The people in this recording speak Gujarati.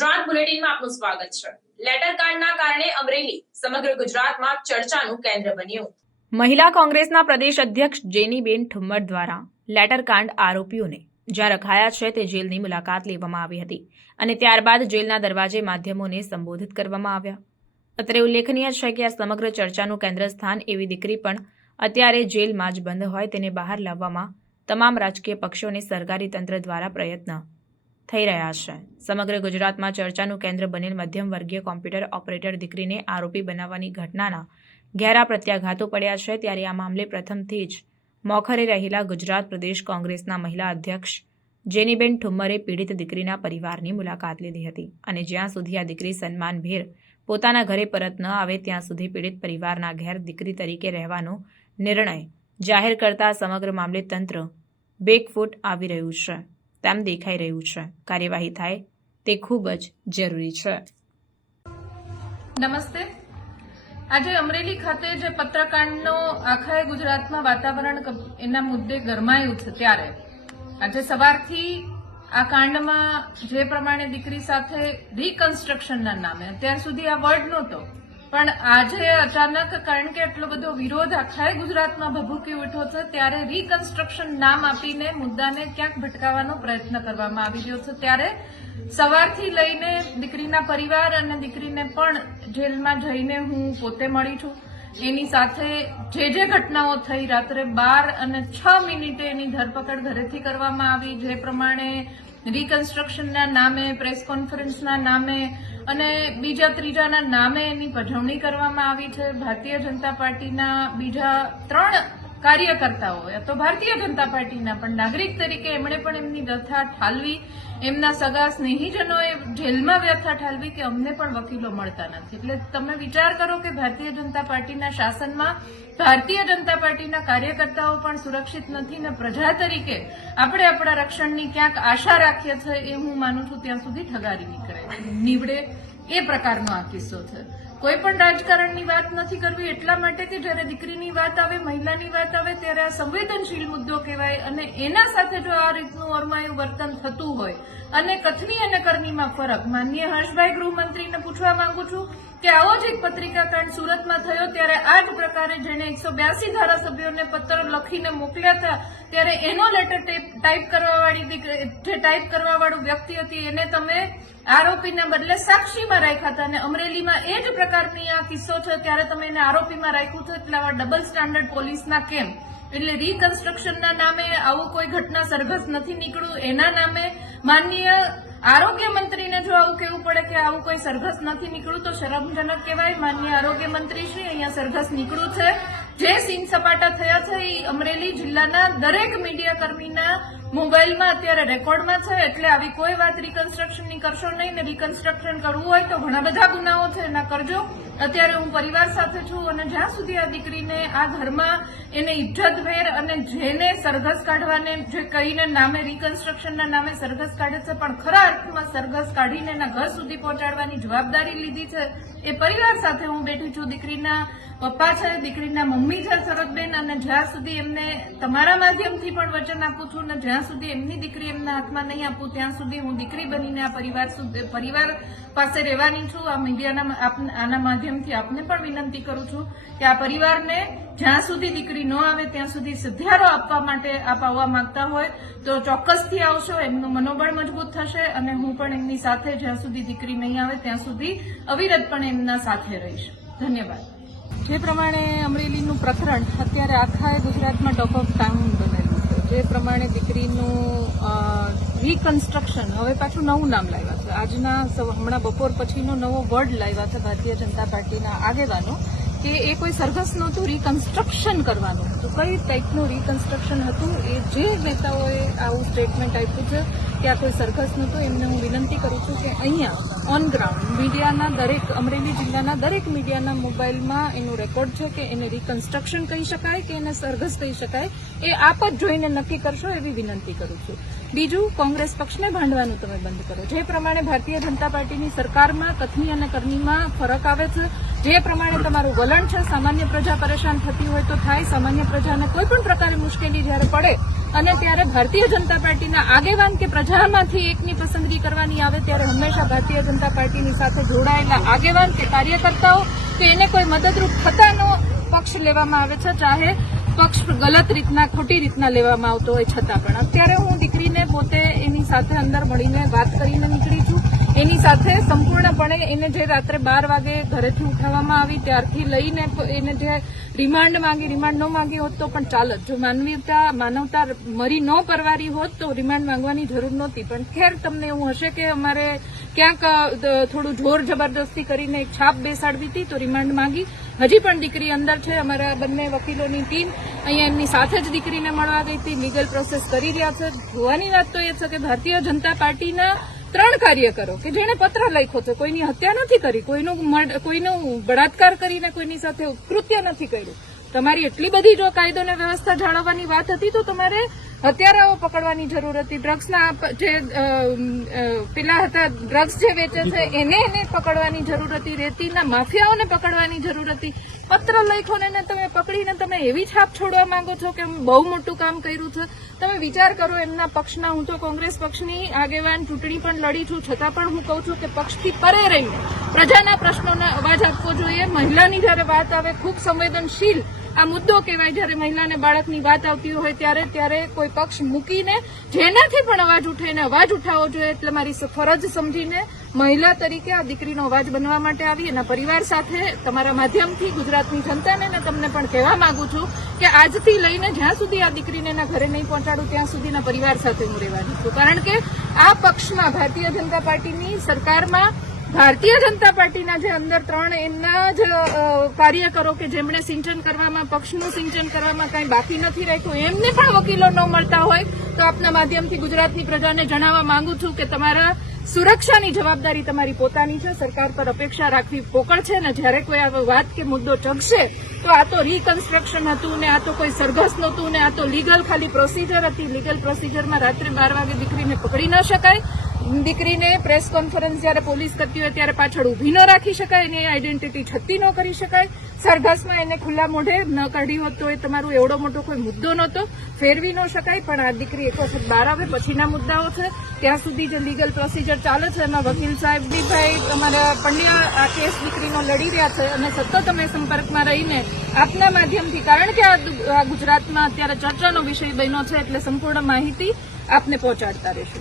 ગુજરાત બુલેટિનમાં આપનું સ્વાગત છે। લેટર કાર્ડના કારણે અમરેલી સમગ્ર ગુજરાતમાં ચર્ચાનું કેન્દ્ર બન્યું। મહિલા કોંગ્રેસના પ્રદેશ અધ્યક્ષ જેનીબેન ઠુમ્મર દ્વારા લેટર કાર્ડ આરોપીઓને જ્યાં રખાયા છે તે જેલની મુલાકાત લેવામાં આવી હતી અને ત્યારબાદ જેલના દરવાજે માધ્યમોને સંબોધિત કરવામાં આવ્યા। અત્રે ઉલ્લેખનીય છે કે આ સમગ્ર ચર્ચાનું કેન્દ્ર સ્થાન એવી દીકરી પણ અત્યારે જેલમાં જ બંધ હોય તેને બહાર લાવવામાં તમામ રાજકીય પક્ષોને સરકારી તંત્ર દ્વારા પ્રયત્ન થઈ રહ્યા છે। સમગ્ર ગુજરાતમાં ચર્ચાનું કેન્દ્ર બનેલ મધ્યમ વર્ગીય કોમ્પ્યુટર ઓપરેટર દીકરીને આરોપી બનાવવાની ઘટનાના ઘેરા પ્રત્યાઘાતો પડ્યા છે। ત્યારે આ મામલે પ્રથમથી જ મોખરે રહેલા ગુજરાત પ્રદેશ કોંગ્રેસના મહિલા અધ્યક્ષ જેનીબેન ઠુમ્મરે પીડિત દીકરીના પરિવારની મુલાકાત લીધી હતી અને જ્યાં સુધી આ દીકરી સન્માનભેર પોતાના ઘરે પરત ન આવે ત્યાં સુધી પીડિત પરિવારના ઘેર દીકરી તરીકે રહેવાનો નિર્ણય જાહેર કરતા સમગ્ર મામલે તંત્ર બેકફૂટ આવી રહ્યું છે તેમ દેખાઈ રહ્યું છે। કાર્યવાહી થાય તે ખૂબ જ જરૂરી છે। નમસ્તે। આજે અમરેલી ખાતે જે પત્રકાંડનો આખા ગુજરાતમાં વાતાવરણ એના મુદ્દે ગરમાયું છે ત્યારે આજે સવારથી આ કાંડમાં જે પ્રમાણે દીકરી સાથે રિકન્સ્ટ્રક્શનના નામે અત્યાર સુધી આ વર્ડ નહોતો પણ આજે અચાનક કારણ કે એટલો બધો વિરોધ આખા ગુજરાતમાં ભભૂકી ઉઠ્યો છે ત્યારે રિકન્સ્ટ્રક્શન નામ આપીને મુદ્દાને ક્યાંક ભટકાવવાનો પ્રયત્ન કરવામાં આવી રહ્યો છે। ત્યારે સવારથી લઈને દીકરીના પરિવાર અને દીકરીને પણ જેલમાં જઈને હું પોતે મળી છું। એની સાથે જે ઘટનાઓ થઈ રાત્રે 12:06 એની ધરપકડ ઘરેથી કરવામાં આવી, જે પ્રમાણે રિકન્સ્ટ્રક્શનના નામે પ્રેસ કોન્ફરન્સના નામે અને બીજા ત્રીજાના નામે એની પજવણી કરવામાં આવી છે। ભારતીય જનતા પાર્ટીના બીજા 3 કાર્યકર્તાઓ તો ભારતીય જનતા પાર્ટીના પણ નાગરિક તરીકે એમણે પણ એમની વ્યથા ઠાલવી, એમના સગા સ્નેહીજનોએ જેલમાં વ્યથા ઠાલવી કે અમને પણ વકીલો મળતા નથી। એટલે તમે વિચાર કરો કે ભારતીય જનતા પાર્ટીના શાસનમાં ભારતીય જનતા પાર્ટીના કાર્યકર્તાઓ પણ સુરક્ષિત નથી ને પ્રજા તરીકે આપણે આપણા રક્ષણની ક્યાંક આશા રાખીએ છીએ એ હું માનું છું ત્યાં સુધી ઠગારી નીવડે એ પ્રકારનો આ કિસ્સો છે। કોઈ પણ રાજકારણની વાત નથી કરવી એટલા માટે કે જ્યારે દીકરીની વાત આવે, મહિલાની વાત આવે ત્યારે આ સંવેદનશીલ મુદ્દો કહેવાય અને એના સાથે જો આ રીતનું ઓરમાયું વર્તન થતું હોય અને કથની અને કરણીમાં ફરક માનનીય હર્ષભાઈ ગૃહમંત્રીને પૂછવા માંગુ છું કે આવો જ એક પત્રિકાકાંડ સુરતમાં થયો ત્યારે આ જ પ્રકારે જેણે 182 ધારાસભ્યોને પત્ર લખીને મોકલ્યા હતા ત્યારે એનો લેટર ટાઈપ કરવાવાળું વ્યક્તિ હતી એને તમે આરોપીને બદલે સાક્ષીમાં રાખ્યા હતા અને અમરેલીમાં એ જ પ્રકારની આ કિસ્સો છે ત્યારે તમે એને આરોપીમાં રાખ્યું છે। એટલે આવા ડબલ સ્ટાન્ડર્ડ પોલીસના કેમ? એટલે રિકન્સ્ટ્રક્શનના નામે આવું કોઈ ઘટના સરઘસ નથી નીકળ્યું, એના નામે માનનીય આરોગ્ય મંત્રીને જો આવું કહેવું પડે કે આવું કોઈ સરઘસ નથી નીકળ્યું તો શરમજનક કહેવાય। માનનીય આરોગ્ય મંત્રી શ્રી અહીંયા સરઘસ નીકળ્યું છે, જે સીન સપાટા થયા છે એ અમરેલી જિલ્લાના દરેક મીડિયા કર્મીના મોબાઈલમાં અત્યારે રેકોર્ડમાં છે। એટલે આવી કોઈ વાત રિકન્સ્ટ્રક્શનની કરશો નહીં ને રિકન્સ્ટ્રક્શન કરવું હોય તો ઘણા બધા ગુનાઓ છે એના કરજો। અત્યારે હું પરિવાર સાથે છું અને જ્યાં સુધી આ દીકરીને આ ઘરમાં એને ઇજ્જતભેર અને જેને સરઘસ કાઢવાને જે કહીને નામે રિકન્સ્ટ્રક્શનના નામે સરઘસ કાઢે છે પણ ખરા અર્થમાં સરઘસ કાઢીને એના ઘર સુધી પહોંચાડવાની જવાબદારી લીધી છે એ પરિવાર સાથે હું બેઠી છું। દીકરીના પપ્પા છે, દીકરીના મમ્મી છે શરદબેન, અને જ્યાં સુધી એમને તમારા માધ્યમથી પણ વચન આપું છું ને જ્યાં સુધી એમની દીકરી એમના હાથમાં નહીં આપું ત્યાં સુધી હું દીકરી બનીને આ પરિવાર પાસે રહેવાની છું। આ મીડિયાના આના માધ્યમથી આપને પણ વિનંતી કરું છું કે આ પરિવારને જ્યાં સુધી દીકરી ન આવે ત્યાં સુધી સધિયારો આપવા માટે આપ આવવા માંગતા હોય તો ચોક્કસથી આવશો, એમનું મનોબળ મજબૂત થશે અને હું પણ એમની સાથે જ્યાં સુધી દીકરી નહીં આવે ત્યાં સુધી અવિરતપણે એમના સાથે રહીશ। ધન્યવાદ। જે પ્રમાણે અમરેલીનું પ્રકરણ અત્યારે આખા ગુજરાતમાં ટોપ ઓફ ટાઉન બનેલું છે, જે પ્રમાણે દીકરીનું રિકન્સ્ટ્રક્શન હવે પાછું નવું નામ લાવ્યા છે, આજના હમણાં બપોર પછીનો નવો વર્ડ લાવ્યા છે ભારતીય જનતા પાર્ટીના આગેવાનો કે એ કોઈ સરઘસ નહોતું, રિકન્સ્ટ્રક્શન કરવાનું હતું। કઈ ટાઈપનું રિકન્સ્ટ્રક્શન હતું એ જે નેતાઓએ આવું સ્ટેટમેન્ટ આપ્યું છે કે આ કોઈ સરઘસ નહોતું, એમને હું વિનંતી કરું છું કે અહીંયા ઓન ગ્રાઉન્ડ મીડિયાના અમરેલી જિલ્લાના દરેક મીડિયાના મોબાઈલમાં એનું રેકોર્ડ છે કે એને રિકન્સ્ટ્રક્શન કહી શકાય કે એને સરઘસ કહી શકાય એ આપ જ જોઈને નક્કી કરશો એવી વિનંતી કરું છું। બીજું, કોંગ્રેસ પક્ષને ભાંડવાનું તમે બંધ કરો। જે પ્રમાણે ભારતીય જનતા પાર્ટીની સરકારમાં કથની અને કરણીમાં ફરક આવે છે જે પ્રમાણે તમારું વલણ છે, સામાન્ય પ્રજા પરેશાન થતી હોય તો થાય, સામાન્ય પ્રજાને કોઈ પણ પ્રકારે મુશ્કેલી જ્યારે પડે અને ત્યારે ભારતીય જનતા પાર્ટીના આગેવાન કે પ્રજામાંથી એકની પસંદગી કરવાની આવે ત્યારે હંમેશા ભારતીય જનતા પાર્ટીની સાથે જોડાયેલા આગેવાન કે કાર્યકર્તાઓ કે એને કોઈ મદદરૂપ થતાનો પક્ષ લેવામાં આવે છે, ચાહે પક્ષ ગલત રીતના ખોટી રીતના લેવામાં આવતો હોય છતાં પણ. અત્યારે હું દીકરીને પોતે એની સાથે અંદર મળીને વાત કરીને નીકળી છું. એની સાથે સંપૂર્ણપણે એને જે રાત્રે 12 વાગે ઘરેથી ઉઠાવવામાં આવી ત્યારથી લઈને એને જે રિમાન્ડ ન માંગી હોત તો પણ ચાલત. જો માનવતા મરી ન પરવારી હોત તો રિમાન્ડ માંગવાની જરૂર નહોતી. પણ ખેર તમને એવું હશે કે અમારે ક્યાંક થોડું જોર જબરદસ્તી કરીને એક છાપ બેસાડવી હતી તો રિમાન્ડ માંગી. હજી પણ દીકરી અંદર છે. અમારા બંને વકીલોની ટીમ અહીંયા એમની સાથે જ દીકરીને મળવા ગઈ હતી. લીગલ પ્રોસેસ કરી રહ્યા છે. જોવાની વાત તો એ છે કે ભારતીય જનતા પાર્ટીના 3 કાર્યકરો કે જેણે પત્ર લખ્યો છે, કોઈની હત્યા નથી કરી, કોઈનો બળાત્કાર કરીને કોઈની સાથે કૃત્ય નથી કર્યું. તમારી એટલી બધી જો કાયદો અને વ્યવસ્થા જાળવવાની વાત હતી તો તમારે હત્યારાઓ પકડવાની જરૂર હતી. ડ્રગ્સના જે પેલા હતા, ડ્રગ્સ જે વેચે છે એને પકડવાની જરૂર હતી. રેતીના માફિયાઓને પકડવાની જરૂર હતી. પત્ર લખ્યો ને તમે પકડીને તમે એવી છાપ છોડવા માંગો છો કે બહુ મોટું કામ કર્યું છે. તમે વિચાર કરો એમના પક્ષના. હું તો કોંગ્રેસ પક્ષની આગેવાન ચૂંટણી પણ લડી છું, છતાં પણ હું કહું છું કે પક્ષથી પરે રહીને પ્રજાના પ્રશ્નોને અવાજ આપવો જોઈએ. મહિલાની જયારે વાત આવે, ખૂબ સંવેદનશીલ આ મુદ્દો કહેવાય. જયારે મહિલાને બાળકની વાત આવતી હોય ત્યારે કોઈ પક્ષ મૂકીને જેનાથી પણ અવાજ ઉઠે એને અવાજ ઉઠાવવો જોઈએ. એટલે મારી ફરજ સમજીને મહિલા તરીકે આ દીકરીનો અવાજ બનવા માટે આવી. એના પરિવાર સાથે તમારા માધ્યમથી ગુજરાતની જનતાને તમને પણ કહેવા માંગુ છું કે આજથી લઈને જ્યાં સુધી આ દીકરીને એના ઘરે નહીં પહોંચાડું ત્યાં સુધીના પરિવાર સાથે હું રહેવાની છું. કારણ કે આ પક્ષમાં ભારતીય જનતા પાર્ટીની સરકારમાં ભારતીય જનતા પાર્ટીના જે અંદર 3 એમના જ કાર્યકરો કે જેમણે સિંચન કરવામાં, પક્ષનું સિંચન કરવામાં કંઈ બાકી નથી રાખ્યું, એમને પણ વકીલો ન મળતા હોય તો આપના માધ્યમથી ગુજરાતની પ્રજાને જણાવવા માંગુ છું કે તમારા સુરક્ષાની જવાબદારી તમારી પોતાની છે. સરકાર પર અપેક્ષા રાખવી પોકળ છે ને જ્યારે કોઈ આ વાત કે મુદ્દો ચગશે તો આ તો રીકન્સ્ટ્રક્શન હતું ને આ તો કોઈ સરઘસ નહોતું ને આ તો લીગલ ખાલી પ્રોસીજર હતી. લીગલ પ્રોસીજરમાં રાત્રે 12 વાગે દીકરીને પકડી ન શકાય. દીકરીને પ્રેસ કોન્ફરન્સ જયારે પોલીસ કરતી હોય ત્યારે પાછળ ઉભી ન રાખી શકાય, એની આઈડેન્ટિટી છતી ન કરી શકાય. સરઘસમાં એને ખુલ્લા મોઢે ન કાઢી હોત તો એ તમારો એવડો મોટો કોઈ મુદ્દો નહોતો, ફેરવી ન શકાય. પણ આ દીકરી એક વખત બહાર આવે પછીના મુદ્દાઓ છે. ત્યાં સુધી જે લીગલ પ્રોસીજર ચાલે છે એમાં વકીલ સાહેબ ભાઈ અમારા પંડ્યા આ કેસ દીકરીનો લડી રહ્યા છે અને સતત અમે સંપર્કમાં રહીને આપના માધ્યમથી, કારણ કે આ ગુજરાતમાં અત્યારે ચર્ચાનો વિષય બન્યો છે એટલે સંપૂર્ણ માહિતી આપને પહોંચાડતા રહેશું.